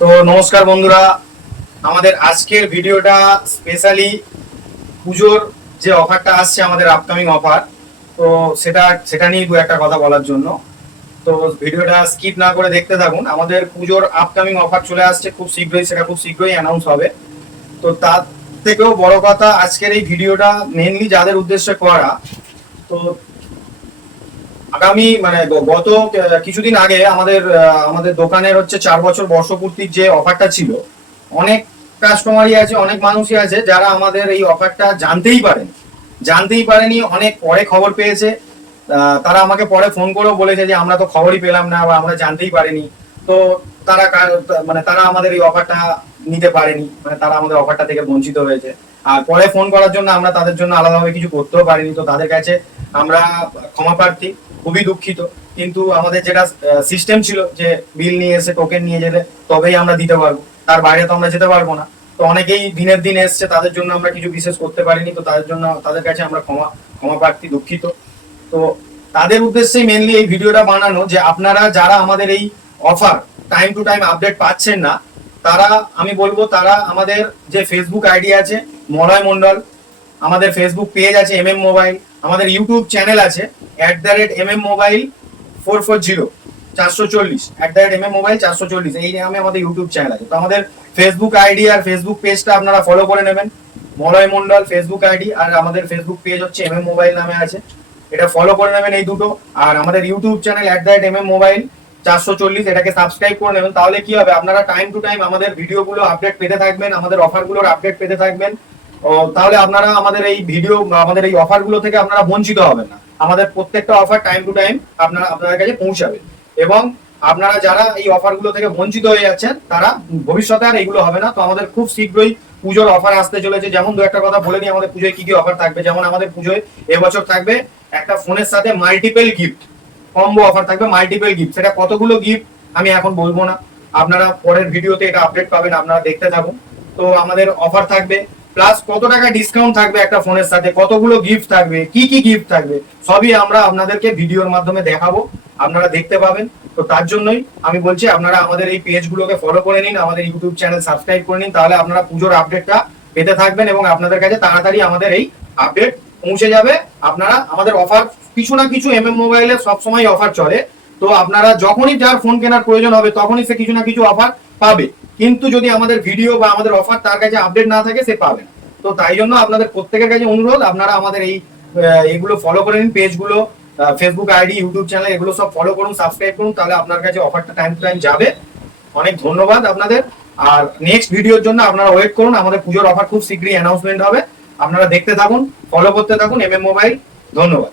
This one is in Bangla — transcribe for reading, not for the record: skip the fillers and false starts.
তো নমস্কার বন্ধুরা, আমাদের আজকের ভিডিওটা স্পেশালি পুজোর যে অফারটা আসছে, আমাদের আপকামিং অফার। তো সেটা সেটা নিয়ে দু একটা কথা বলার জন্য। তো ভিডিওটা স্কিপ না করে দেখতে থাকুন। আমাদের পুজোর আপকামিং অফার চলে আসছে খুব শীঘ্রই, সেটা খুব শীঘ্রই অ্যানাউন্স হবে। তো তার থেকেও বড় কথা, আজকের এই ভিডিওটা মেনলি যাদের উদ্দেশ্যে করা, তো আগামী মানে গত কিছুদিন আগে আমাদের আমাদের দোকানের হচ্ছে 4 বছর বর্ষপূর্তির যে অফারটা ছিল, অনেক কাস্টমারই আছে, অনেক মানুষই আছে যারা আমাদের এই অফারটা জানতেই পারেনি, অনেক পরে খবর পেয়েছে। তারা আমাকে পরে ফোন করেও বলেছে যে আমরা তো খবরই পেলাম না বা আমরা জানতেই পারিনি। তো তারা মানে তারা আমাদের এই অফারটা নিতে পারেনি, মানে তারা আমাদের অফারটা থেকে বঞ্চিত হয়েছে। আর পরে ফোন করার জন্য আমরা তাদের জন্য আলাদাভাবে কিছু করতেও পারিনি। তো তাদের কাছে আমরা ক্ষমা প্রার্থী, খুবই দুঃখিত। কিন্তু আমাদের যেটা সিস্টেম ছিল যে বিল নিয়ে এসে টোকেন নিয়ে যেতে তবেই আমরা দিতে পারবো, তার বাইরে তো আমরা যেতে পারবো না। তো অনেকেই দিনের দিন এসছে, তাদের জন্য আমরা কিছু বিশেষ করতে পারিনি। তো তাদের জন্য তাদের কাছে আমরা ক্ষমা প্রার্থী, দুঃখিত। তো তাদের উদ্দেশ্যেই মেনলি এই ভিডিওটা বানানো, যে আপনারা যারা আমাদের এই offer time to time update পাচ্ছেন না, তারা আমি বলবো তারা আমাদের যে ফেসবুক আইডি আছে মলয় মন্ডল, আমাদের ফেসবুক পেজ আছে মোবাইল, আমাদের ইউটিউব চ্যানেল আছে @মোবাইল 440 440 মোবাইল 440, এই নামে আমাদের ইউটিউব চ্যানেল আছে। তো আমাদের ফেসবুক আইডি আর ফেসবুক পেজটা আপনারা ফলো করে নেবেন, মলয় মন্ডল ফেসবুক আইডি, আর আমাদের ফেসবুক পেজ হচ্ছে মোবাইল নামে আছে, এটা ফলো করে নেবেন এই দুটো। আর আমাদের ইউটিউব চ্যানেল মোবাইল 440, এটাকে সাবস্ক্রাইব করে নেবেন। তাহলে কি হবে, আপনারা টাইম টু টাইম আমাদের ভিডিওগুলো আপডেট পেতে থাকবেন, আমাদের অফারগুলোর আপডেট পেতে থাকবেন। তাহলে আপনারা আমাদের এই ভিডিও বা আমাদের এই অফারগুলো থেকে আপনারা বঞ্চিত হবেন না। আমাদের প্রত্যেকটা অফার টাইম টু টাইম আপনাদের কাছে পৌঁছাবে। এবং আপনারা যারা এই অফারগুলো থেকে বঞ্চিত হয়ে যাচ্ছেন, তারা ভবিষ্যতে আর এগুলো হবে না। তো আমাদের খুব শীঘ্রই পুজোর অফার আসতে চলেছে। যেমন দু একটা কথা বলে নিই, আমাদের পুজোয় কি কি অফার থাকবে। যেমন আমাদের পুজোয় এবছর থাকবে একটা ফোনের সাথে মাল্টিপল গিফট, কম্বো অফার থাকবে মাল্টিপল গিফট। সেটা কতগুলো গিফট আমি এখন বলবো না, আপনারা পরের ভিডিওতে এটা আপডেট পাবেন, আপনারা দেখতে থাকুন। তো আমাদের অফার থাকবে, প্লাস কত টাকা ডিসকাউন্ট থাকবে একটা ফোনের সাথে, কতগুলো গিফট থাকবে, কি কি গিফট থাকবে, সবই আমরা আপনাদেরকে ভিডিওর মাধ্যমে দেখাবো, আপনারা দেখতে পাবেন। তো তার জন্যই আমি বলছি, আপনারা আমাদের এই পেজগুলোকে ফলো করে নিন, আমাদের ইউটিউব চ্যানেল সাবস্ক্রাইব করে নিন। তাহলে আপনারা পুজোর আপডেটটা পেতে থাকবেন এবং আপনাদের কাছে তাড়াতাড়ি আমাদের এই আপডেট পৌঁছে যাবে। আপনারা আমাদের অফার কিছু না কিছু মোবাইলে সবসময় অফার চলে। তো আপনারা যখনই যার ফোন কেনার প্রয়োজন হবে, তখনই সে কিছু না কিছু অফার পাবে। কিন্তু যদি আমাদের ভিডিও বা আমাদের অফার তার কাছে আপডেট না থাকে, সে পাবে না। তো তাই জন্য আপনাদের প্রত্যেকের কাছে অনুরোধ, আপনারা আমাদের এই এগুলো ফলো করে নিন, পেজগুলো, ফেসবুক আইডি, ইউটিউব চ্যানেল, এগুলো সব ফলো করুন, সাবস্ক্রাইব করুন। তাহলে আপনার কাছে অফারটা টাইম টু টাইম যাবে। অনেক ধন্যবাদ আপনাদের। আর নেক্সট ভিডিওর জন্য আপনারা ওয়েট করুন, আমাদের পুজোর অফার খুব শীঘ্রই অ্যানাউন্সমেন্ট হবে। আপনারা দেখতে থাকুন, ফলো করতে থাকুন মোবাইল। ধন্যবাদ।